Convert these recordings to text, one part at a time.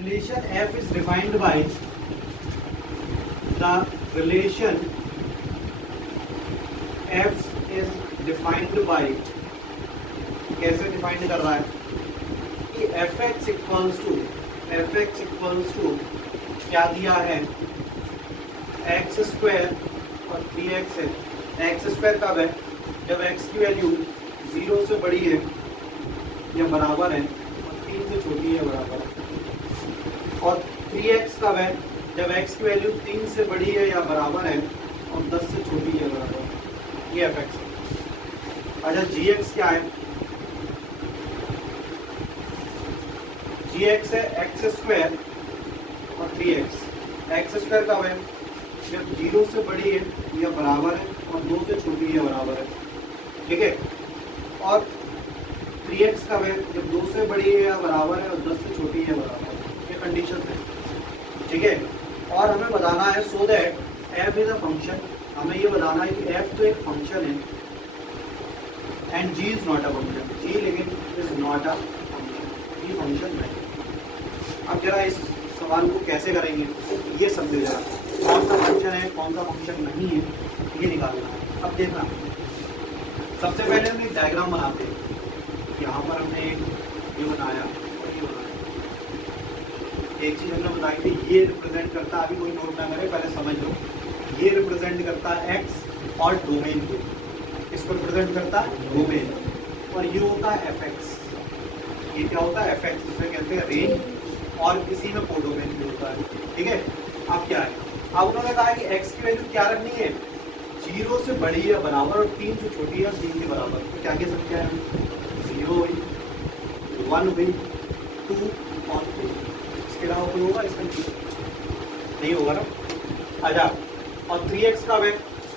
relation f is defined by the relation f is defined by, कैसे defined कर रहा है कि fx इक्वल्स टू क्या दिया है, एक्स स्क्वायर और 3x है। एक्स स्क्वायर कब है, जब x की वैल्यू 0 से बड़ी है या बराबर है और 3 से छोटी है बराबर है। और 3x कब है, जब x की वैल्यू 3 से बड़ी है या बराबर है और 10 से छोटी है बराबर है। ये fx है। अच्छा gx क्या है, gx है एक्स स्क्वायर और 3x। एक्स स्क्वायर कब है, जब 0 से बड़ी है या बराबर है और 2 से छोटी है बराबर है, ठीक है। और 3x कब है, जब 2 से बड़ी है या बराबर है और 10 से छोटी है बराबर है। ये कंडीशन है, ठीक है। और हमें बताना है so that f is a function, हमें ये बताना है कि f तो एक फंक्शन है and g is not a function, g लेकिन इज नॉट अ फंक्शन, ये फंक्शन नहीं। अब जरा इस सवाल को कैसे करेंगे ये समझे, जरा कौन सा फंक्शन है कौन सा फंक्शन नहीं है ये निकालना है। अब देखना, सबसे पहले हम एक डायग्राम बनाते हैं। यहाँ पर हमने ये बनाया और ये बनाया। एक चीज़ हमने बताई थी, ये रिप्रेजेंट करता, अभी कोई नोट ना करे पहले समझ लो, ये रिप्रेजेंट करता है एक्स और डोमेन को, इसको रिप्रेजेंट करता है डोमेन, और ये होता है fx। ये क्या होता है fx, जिसे कहते हैं रेंज, और किसी में कोडोमेन भी होता है, ठीक है। अब क्या है, अब उन्होंने कहा है कि x की वैल्यू क्या रखनी है, 0 से बड़ी है बराबर और 3 से छोटी है 3 के बराबर। तो क्या कह सकते हैं हम, 0 हुई, 1 हुई, 2 और 3। इसके अलावा कोई होगा इसका नहीं होगा ना। अच्छा, और 3x कब है,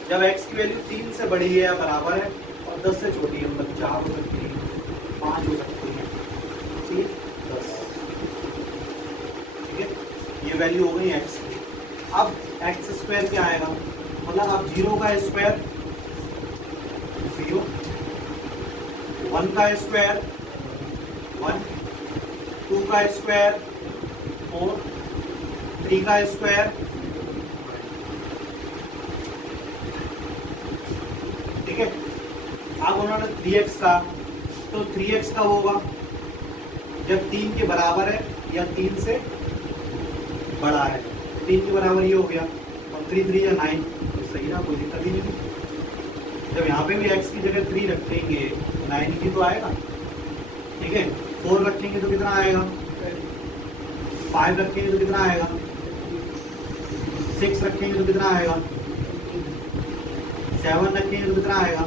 जब x की वैल्यू 3 से बड़ी है या बराबर है और 10 से छोटी है, मतलब 4 हो सकती है, 5 हो सकती है, 10, ठीक है। ये वैल्यू हो गई x की। अब एक्स स्क्वायर क्या आएगा, मतलब अब 0 का स्क्वायर 0, 1 का स्क्वायर 1, 2 का स्क्वायर 4, 3 का स्क्वायर, ठीक है। अब उन्होंने 3x का, तो 3x कब होगा, जब 3 के बराबर है या 3 से बड़ा है। 3 के बराबर ये हो गया, और 3 3 या 9, तो सही ना, कोई दिक्कत ही नहीं। जब यहाँ पे भी x की जगह 3 रखेंगे 9 की तो आएगा, ठीक है। 4 रखेंगे तो कितना आएगा, 5 रखेंगे तो कितना आएगा, 6 रखेंगे तो कितना आएगा, 7 रखेंगे तो कितना आएगा,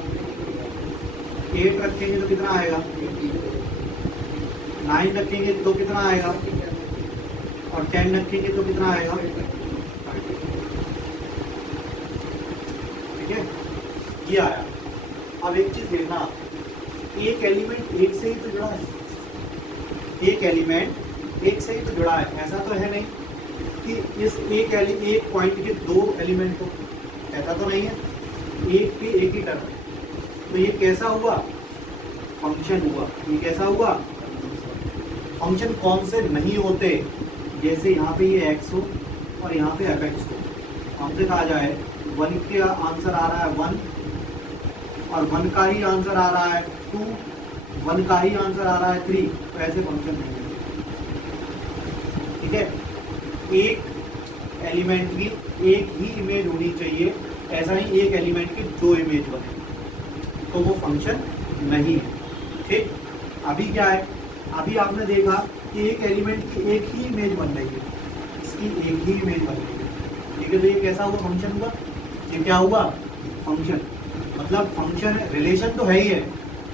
8 रखेंगे तो कितना आएगा, 9 रखेंगे तो कितना आएगा, और 10 रखेंगे तो कितना आएगा, ठीक है। ये आया। अब एक चीज देखना, एक एलिमेंट एक से ही तो जुड़ा है, एक एलिमेंट एक से ही तो जुड़ा है। ऐसा तो है नहीं कि इस एक पॉइंट के 2 एलिमेंट हो, ऐसा तो नहीं है, एक के एक ही टर्म। तो ये कैसा हुआ, फंक्शन हुआ। ये कैसा हुआ, फंक्शन कौन से नहीं होते, जैसे यहाँ पे ये x हो और यहाँ पे fx हो। हमसे कहा जाए 1 का आंसर आ रहा है 1 और 1 का ही आंसर आ रहा है 2, 1 का ही आंसर आ रहा है 3, तो ऐसे फंक्शन नहीं है, ठीक है। एक एलिमेंट की एक ही इमेज होनी चाहिए, ऐसा नहीं एक एलिमेंट की 2 इमेज बने तो वो फंक्शन नहीं है, ठीक। अभी क्या है, अभी आपने देखा कि एक एलिमेंट की एक ही इमेज बन रही है, इसकी एक ही इमेज बन रही है, ठीक है। तो ये कैसा हुआ, फंक्शन हुआ। ये क्या हुआ, फंक्शन। मतलब फंक्शन है, रिलेशन तो है ही है,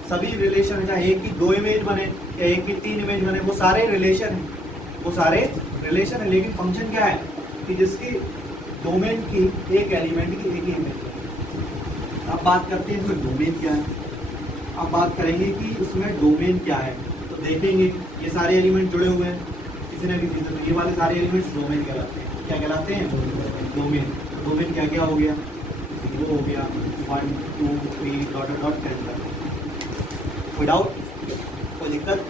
सभी रिलेशन है, चाहे एक की 2 इमेज बने या एक की 3 इमेज बने, वो सारे रिलेशन है, वो सारे रिलेशन है। लेकिन फंक्शन क्या है कि जिसकी डोमेन की एक एलिमेंट की एक ही इमेज है। अब बात करते हैं इसमें डोमेन क्या है। अब बात करेंगे कि इसमें डोमेन क्या है, तो देखेंगे ये सारे एलिमेंट जुड़े हुए हैं किसी न किसी से, तो ये वाले सारे एलिमेंट्स डोमेन कहलाते हैं। क्या कहलाते हैं, डोमेन। डोमेन क्या क्या हो गया, 0 हो गया, 1 2 3 डॉट डॉट 10 तक। कोई डाउट, कोई दिक्कत।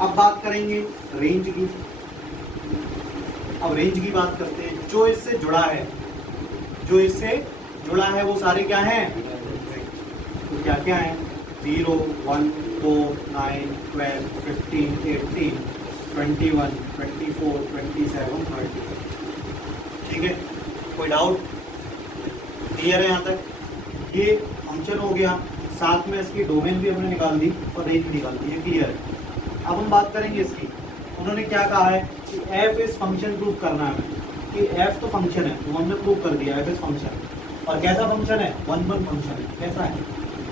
अब बात करेंगे रेंज की। अब रेंज की बात करते हैं, जो इससे जुड़ा है, जो इससे जुड़ा है वो सारे क्या हैं, तो क्या क्या है, 0 1 4 9 12 15 18 21 24 27 30। ठीक है, कोई डाउट, क्लियर है यहाँ तक? ये फंक्शन हो गया, साथ में इसकी डोमेन भी हमने निकाल दी और रेंज भी निकाल दी, ये क्लियर है। अब हम बात करेंगे इसकी, उन्होंने क्या कहा है कि एफ इज फंक्शन प्रूव करना है कि एफ तो फंक्शन है, तो हमने प्रूव कर दिया एफ इज फंक्शन। और कैसा फंक्शन है, 1 1 फंक्शन है। कैसा है,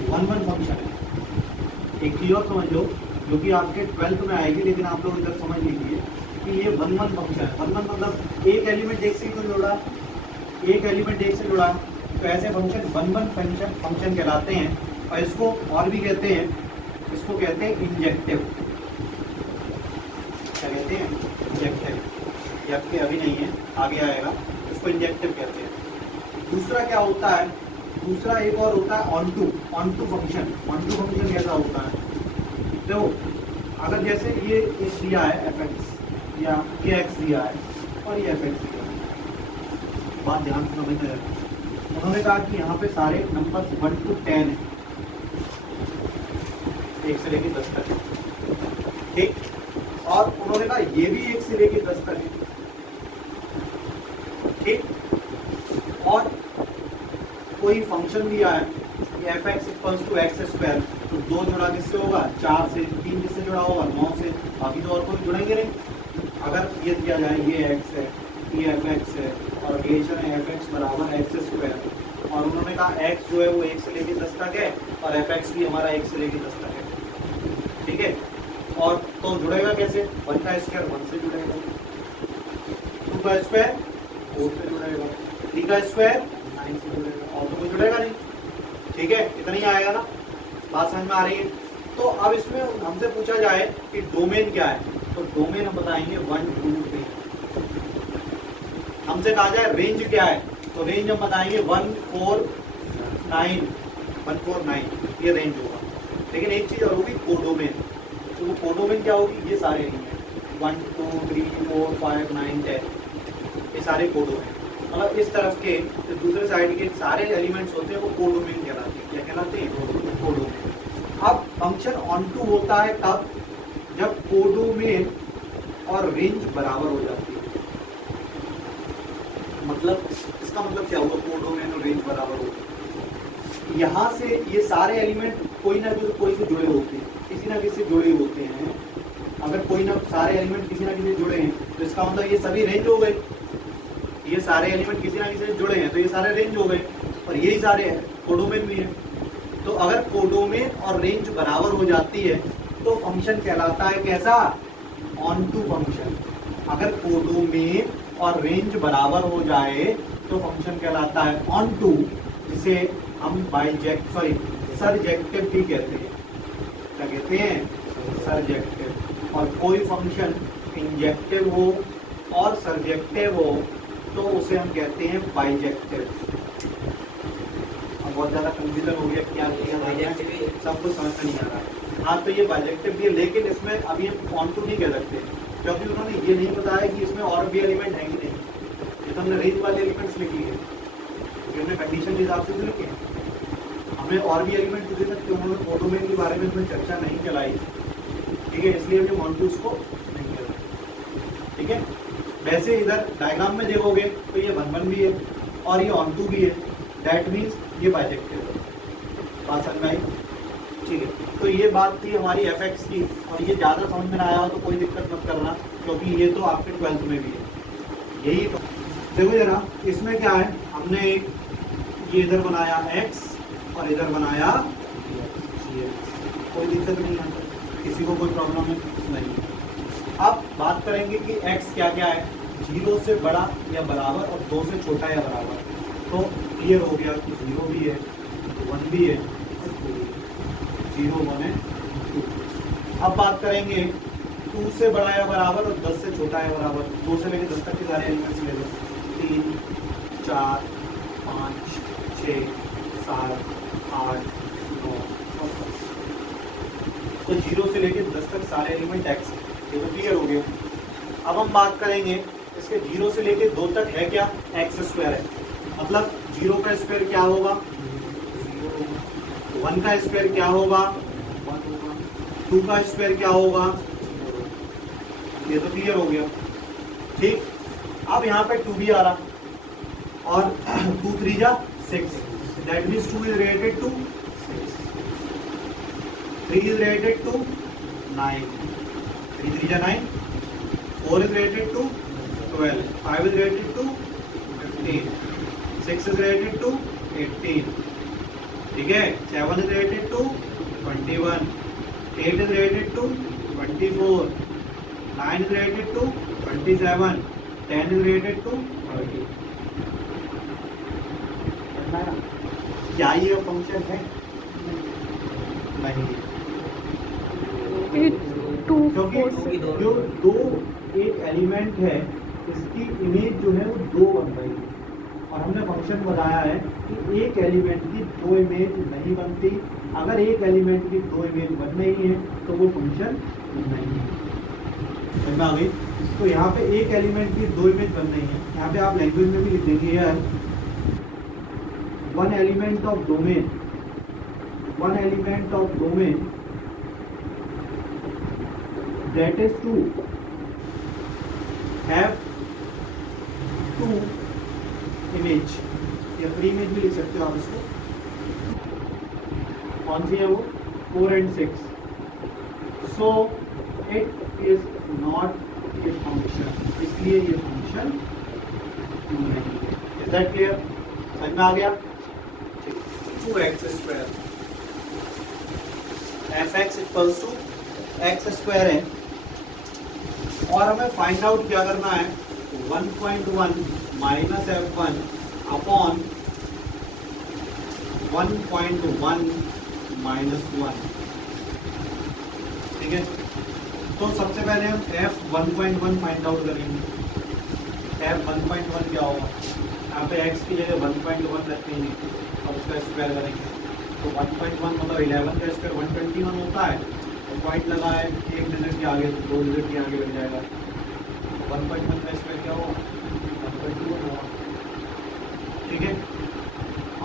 1 1 फंक्शन है। एक चीज और समझ लो जो कि आपके 12th में आएगी, लेकिन आप लोग इधर समझ लीजिए कि ये 1 1 फंक्शन है। 1 1 मतलब एक एलिमेंट एक से तो जुड़ा, एक एलिमेंट एक से जुड़ा, तो ऐसे फंक्शन 1 1 फंक्शन कहलाते हैं। और इसको और भी कहते हैं, इसको कहते हैं इंजेक्टिव। क्या कहते हैं, इंजेक्टिव। ये आपके अभी नहीं है, आगे आएगा, इसको इंजेक्टिव कहते हैं। दूसरा क्या होता है, दूसरा एक और होता है onto function. Onto function कैसा होता है, तो अगर जैसे ये एक दिया है एफ एक्स, या ये एक्स दिया है और ये एफ एक्स दिया है, बात ध्यान से समझना है। उन्होंने कहा कि यहाँ पे सारे नंबर 1 to 10 है, 1 से लेके 10 तक, ठीक। और उन्होंने कहा ये भी 1 से लेके 10 तक है, ठीक। और कोई फंक्शन दिया है f x equals to x square, तो 2 जुड़ा किससे होगा, 4 से, 3 किससे जुड़ा होगा, 9 से, बाकी तो और कोई जुड़ेंगे नहीं। अगर ये दिया जाए ये एक्स है, ये एफ एक्स है, और रिलेशन है एफ एक्स बराबर एक्स स्क्वायर, और उन्होंने कहा एक्स जो है वो 1 से लेके 10 तक है और एफ एक्स भी हमारा 1 से लेके 10 तक है, ठीक है। और तो जुड़ेगा कैसे, 1 का स्क्वायर 1 से जुड़ेगा, 2 का स्क्वायर 4 से जुड़ेगा, 3 का स्क्वायर 9 से जुड़ेगा, और तो कोई जुड़ेगा नहीं, ठीक है। इतना ही आएगा ना, बात समझ में आ रही है? तो अब इसमें हमसे पूछा जाए कि डोमेन क्या है, तो डोमेन हम बताएंगे 1 2 3। हमसे कहा जाए रेंज क्या है, तो रेंज हम बताएंगे 1 4 9, ये रेंज होगा। लेकिन एक चीज और होगी, कोडोमेन। तो वो कोडोमेन क्या होगी, ये सारे नहीं है, 1 2 3 4 5 9 10, ये सारे कोडोमेन, मतलब इस तरफ के तो दूसरे साइड के सारे एलिमेंट्स होते हैं वो कोडोमेन कहलाते हैं। क्या कहलाते हैं, कोडोमेन। अब फंक्शन ऑन टू होता है तब जब कोडोमेन और रेंज बराबर हो जाती है। मतलब इसका मतलब क्या हुआ, कोडोमेन और रेंज बराबर हो, यहाँ से ये सारे एलिमेंट कोई ना कोई से जुड़े होते हैं, किसी ना किसी से जुड़े होते हैं। अगर कोई ना सारे एलिमेंट किसी ना किसी से जुड़े हैं तो इसका मतलब ये सभी रेंज हो गए, ये सारे एलिमेंट किसी ना किसी से जुड़े हैं तो ये सारे रेंज हो गए, और यही सारे कोडोमेन भी है। तो अगर कोडोमेन और रेंज बराबर हो जाती है तो फंक्शन कहलाता है कैसा, ऑन टू फंक्शन। अगर कोडोमेन और रेंज बराबर हो जाए तो फंक्शन कहलाता है ऑन टू, जिसे हम सरजेक्टिव भी कहते हैं। क्या कहते हैं, सरजेक्टिव। और कोई फंक्शन इंजेक्टिव हो और सरजेक्टिव हो तो उसे हम कहते हैं बाइजेक्टिव। अब बहुत ज़्यादा कंफ्यूजन हो गया, क्या किया सब कुछ समझ में नहीं आ रहा है। हाँ, तो ये बाइजेक्टिव भी है, लेकिन इसमें अभी हम ऑन टू नहीं कह सकते क्योंकि उन्होंने ये नहीं बताया कि इसमें और भी एलिमेंट है कि नहीं। ये तो हमने रेंज वाले एलिमेंट्स लिखी है, हमने कंडीशन के हिसाब से तो लिखे हैं, हमें और भी एलिमेंट दे सकते। उन्होंने कोडोमेन के बारे में इसमें चर्चा नहीं चलाई, ठीक है, इसलिए हमने ऑन टू उसको नहीं किया, ठीक है। वैसे इधर डायग्राम में देखोगे तो ये 1 1 भी है और ये ऑन टू भी है, दैट मीन्स ये बाइजेक्टिव है। बात समझ में आई, ठीक है। तो ये बात थी हमारी एफ एक्स की, और ये ज़्यादा समझ में आया हो तो कोई दिक्कत मत करना, क्योंकि ये तो आपके 12th में भी है। यही तो देखो जरा, इसमें क्या है, हमने एक ये इधर बनाया x और इधर बनाया ये, कोई दिक्कत नहीं है, किसी को कोई प्रॉब्लम नहीं। अब बात करेंगे कि x क्या क्या है, 0 से बड़ा या बराबर और 2 से छोटा या बराबर। तो क्लियर हो गया कि 0 भी है, 1 भी है, 0 1 है 2। अब बात करेंगे 2 से बड़ा या बराबर और 10 से छोटा या बराबर। 2 से लेकर 10 तक के सारे एलिमेंट्स ले लो, 3 4 5 6 7 8 9 और 10। तो 0 से लेकर 10 तक सारे एलिमेंट x, ये तो क्लियर हो गया। अब हम बात करेंगे इसके 0 से लेके 2 तक है क्या, एक्स स्क्वायर है, मतलब 0 का स्क्वायर क्या होगा, 1 का स्क्वायर क्या होगा, 2 का स्क्वायर क्या होगा, ये तो क्लियर हो गया। ठीक, अब यहाँ पे 2 भी आ रहा और 2 3 जा 6, that means 2 is related to 3 is related to 9, 3 3 9, 4 is related to 12, 5 is related to 15, 6 is related to 18, ठीक है, 7 is related to 21, 8 is related to 24, 9 is related to 27, 10 is related to 30। क्या ये फंक्शन है? नहीं, क्योंकि जो दो एक एलिमेंट है इसकी इमेज जो है वो 2 बन रही है और हमने फंक्शन बताया है कि एक एलिमेंट की 2 इमेज नहीं बनती, अगर एक एलिमेंट की 2 इमेज बन रही है तो वो फंक्शन नहीं है। समझ में आ गई? तो यहाँ पे एक एलिमेंट की 2 इमेज बन रही है, यहाँ पे आप लैंग्वेज में भी लिख देंगे यार, one element of domain that is to have 2 image या 3 इमेज भी लिख सकते हो आप इसको। कौन सी है वो? 4 and 6। So it is not a function, इसलिए ये फंक्शन नहीं है। Is that clear? समझ में आ गया? 2x square fx equals to x square है और हमें फाइंड आउट क्या करना है, 1.1 माइनस f1 अपॉन 1.1 माइनस 1। ठीक है, तो सबसे पहले हम f1.1 फाइंड आउट करेंगे। f1.1 क्या होगा, यहाँ पे x की जगह 1.1 रखेंगे और उसका स्क्वायर करेंगे, तो 1.1 मतलब 11 का स्क्वायर 121 होता है, पॉइंट लगा है एक डिजिट के आगे, 2 डिजिट के आगे बन जाएगा, 1.1 का स्क्वायर क्या होगा, 1.21 होगा। ठीक है,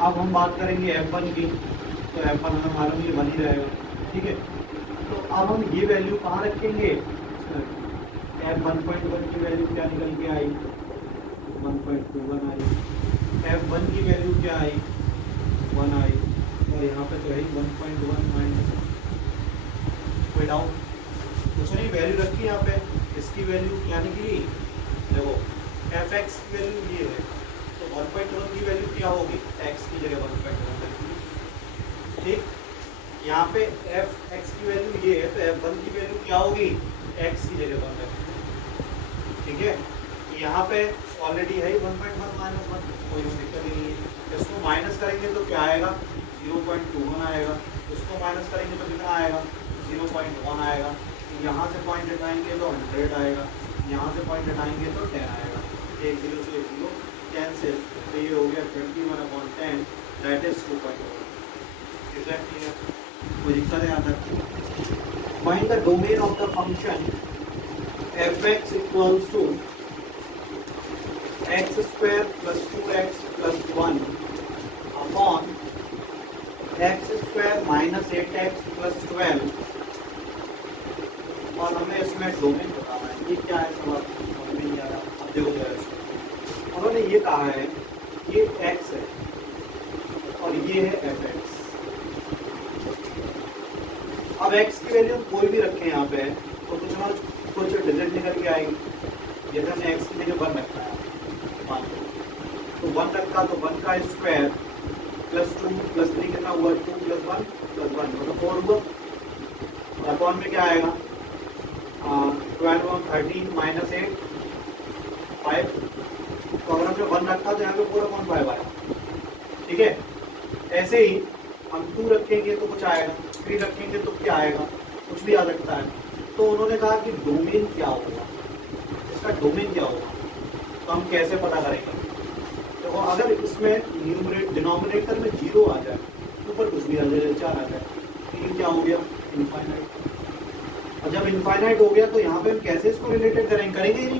अब हम बात करेंगे f1 की, तो f1 हमें मालूम ये बन ही रहेगा। ठीक है, तो अब हम ये वैल्यू कहाँ रखेंगे, f1.1 की वैल्यू क्या निकल के आई, 1.21 आई, f1 की वैल्यू क्या आई, 1 आई, और यहाँ पे तो है 1.1 माइनस, कोई डाउट? कुछ नहीं, वैल्यू रखी यहाँ पे, इसकी वैल्यू क्या निकली, देखो fx की वैल्यू ये है, तो 1.1 की वैल्यू क्या होगी, x की जगह 1.1 रखी। ठीक, यहाँ पे fx की वैल्यू ये है, तो f1 की वैल्यू क्या होगी, x की जगह 1 रखी। ठीक है, यहाँ पे ऑलरेडी है 1.1 माइनस 1, कोई दिक्कत नहीं है। इसको माइनस करेंगे तो क्या आएगा, 0.21 आएगा, इसको माइनस करेंगे तो कितना आएगा, 0.1 आएगा, यहाँ से पॉइंट हटाएंगे तो 100 आएगा, यहाँ से पॉइंट हटाएंगे तो 10 आएगा, 1 0 से 1 0 कैंसिल, तो ये हो गया 21/10, दैट इज 2.1। एग्जैक्टली है, कोई दिक्कत है यहाँ तक? Find the domain of the function fx equals to x square plus 2x plus 1 upon x square minus 8x plus 12, और हमें इसमें डोमेन बताना है। ये क्या है, सब समझ में नहीं आ रहा, अब देखो जरा इसको। उन्होंने ये कहा है ये x है और ये है fx। अब x की वैल्यू कोई भी रखें यहाँ पे तो कुछ ना कुछ डिजिट निकल के आएगी। जैसे हमने x की जगह 1 रखा है, तो 1 रखा तो 1 का स्क्वायर प्लस 2 प्लस 3 कितना हुआ, 2 प्लस 1 प्लस 1 मतलब 4 हुआ, और अपॉन में क्या आएगा, 12 और 13 माइनस 8 5, तो अगर हमने 1 रखा तो यहाँ पे 4/5 आएगा। ठीक है, ऐसे ही हम 2 रखेंगे तो कुछ आएगा, 3 रखेंगे तो क्या आएगा, कुछ भी आ सकता है। तो उन्होंने कहा कि डोमेन क्या होगा, इसका डोमेन क्या होगा, तो हम कैसे पता करेंगे। तो अगर इसमें डिनोमिनेटर में 0 आ जाए, ऊपर कुछ भी आ जाए, 4 आ जाए, तो ये क्या हो गया, इनफाइनाइट। और जब इनफाइनाइट हो गया तो यहाँ पे हम कैसे इसको रिलेटेड करेंगे ही नहीं।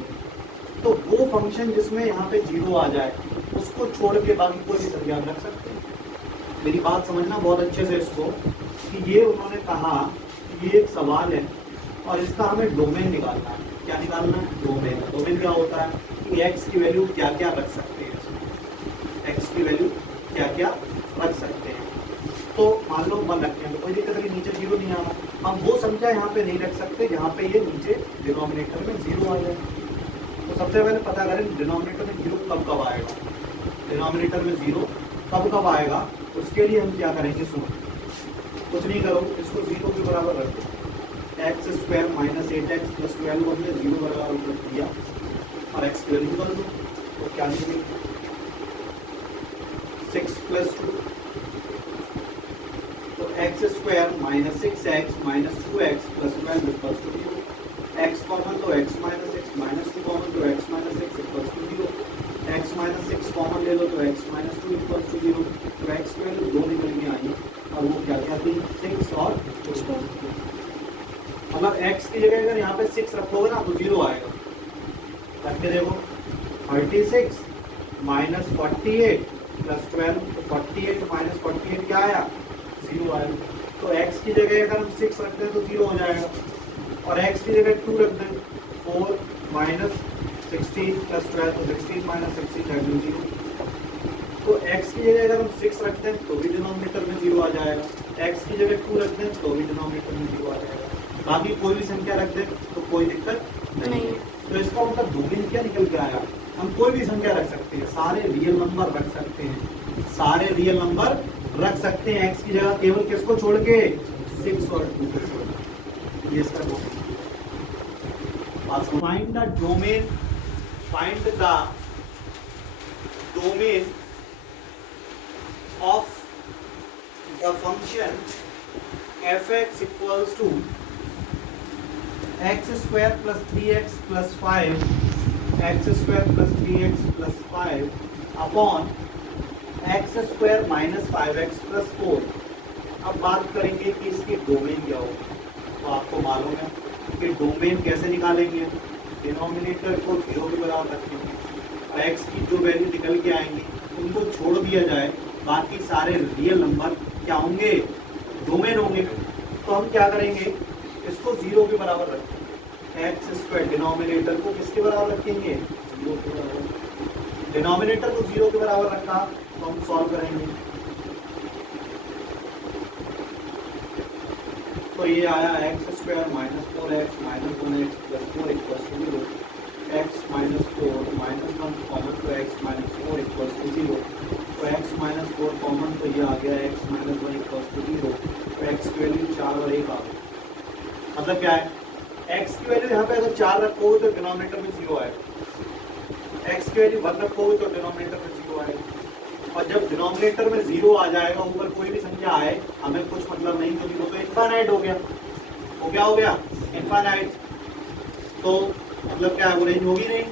तो वो फंक्शन जिसमें यहाँ पे 0 आ जाए उसको छोड़ के बाकी कोई भी संख्या रख सकते हैं। मेरी बात समझना बहुत अच्छे से इसको, कि ये उन्होंने कहा कि ये एक सवाल है और इसका हमें डोमेन निकालना है। क्या निकालना है? डोमेन। डोमेन क्या होता है कि x की वैल्यू क्या क्या रख सकते हैं, x की वैल्यू क्या क्या रख सकते हैं। तो मान लो 1 रखते हैं तो कोई दिक्कत नहीं, नीचे 0 नहीं आ रहा। हम वो संख्या यहाँ पे नहीं रख सकते जहाँ पे ये नीचे डिनोमिनेटर में 0 आ जाए। तो सबसे पहले पता करें डिनोमिनेटर में 0 कब कब आएगा। डिनोमिनेटर में 0 कब कब आएगा, उसके लिए हम क्या करेंगे, सुनो, कुछ नहीं करो, इसको 0 के बराबर रख दो। X square minus 8x plus 12 हमने 0 बराबर रख दिया और x की वैल्यू निकाल दो। तो क्या निकलेगी, 6 प्लस 2, तो x square minus 6x minus 2x plus 12 equals to 0। x common तो x माइनस 6 माइनस 2 कॉमन तो x minus 6 equals to 0। x minus 6 common ले लो तो x माइनस 2 इक्वल्स टू 0। तो x की वैल्यू 2 निकल के आई और वो क्या क्या थी, 6 और 2। मतलब x की जगह अगर यहाँ पे 6 रखोगे ना तो 0 आएगा। रख के देखो, 36 माइनस 48 प्लस 12, तो 48 माइनस 48 क्या आया, 0 आया। तो x की जगह अगर हम 6 रखते हैं तो 0 हो जाएगा और x की जगह 2 रख दें, 4 माइनस 16 प्लस 12, तो 16 माइनस 16 है 0। तो x की जगह अगर हम 6 रखते हैं तो भी डिनोमिनेटर में 0 आ जाएगा, x की जगह 2 रख दें तो भी डिनोमिनेटर में 0 आ जाएगा। बाकी कोई भी संख्या रख दें तो कोई दिक्कत नहीं है। तो इसका मतलब डोमेन क्या निकल के आया, हम कोई भी संख्या रख सकते हैं, सारे रियल नंबर रख सकते हैं, सारे रियल नंबर रख सकते हैं x की जगह, केवल किसको छोड़ के, 6 और 2 को छोड़ के। ये इसका domain. Find the domain, find the domain of the function f(x) equals to x square plus 3x plus 5, x square plus 3x plus 5 upon x square minus 5x plus 4। अब बात करेंगे कि इसकी डोमेन क्या होगी। तो आपको मालूम है कि डोमेन कैसे निकालेंगे, डिनोमिनेटर को 0 के बराबर रखेंगे और x की जो वैल्यू निकल के आएंगी उनको छोड़ दिया जाए, बाकी सारे रियल नंबर क्या होंगे, डोमेन होंगे। तो हम क्या करेंगे, इसको 0 के बराबर रखेंगे। एक्स स्क्वायर डिनोमिनेटर को किसके बराबर रखेंगे, 0 के बराबर। डिनोमिनेटर को 0 के बराबर रखा तो हम सॉल्व करेंगे। तो ये आया x square minus 4x minus 1x plus 4 equals to 0। X minus 4 minus 1 common तो एक्स माइनस 4 इक्वल्स टू 0। तो x माइनस 4 कॉमन तो ये आ गया x माइनस 1 इक्वल्स टू 0। तो x की वैल्यू 4 और 1 आ गई। मतलब क्या है, x की वैल्यू यहाँ पे अगर 4 रखोगे तो डिनोमिनेटर में 0 आएगा, x की वैल्यू 1 रखोगे तो डिनोमिनेटर में 0 आएगा। और जब डिनोमिनेटर में 0 आ जाएगा, ऊपर कोई भी संख्या आए, हमें कुछ मतलब नहीं, क्योंकि वो तो इनफाइनाइट हो गया। वो क्या हो गया, इनफाइनाइट। तो मतलब क्या है, वो रेंज होगी नहीं।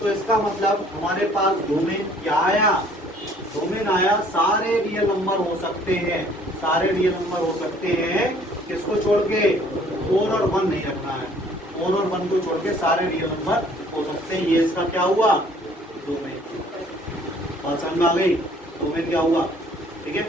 तो इसका मतलब हमारे पास डोमेन क्या आया, डोमेन आया सारे रियल नंबर हो सकते हैं, सारे रियल नंबर हो सकते हैं, किसको छोड़ के, 4 और 1 नहीं रखना है, 4 और 1 को छोड़ के सारे रियल नंबर हो सकते हैं। ये इसका क्या हुआ, डोमेन। बात समझ में आ गई, डोमेन क्या हुआ, ठीक है।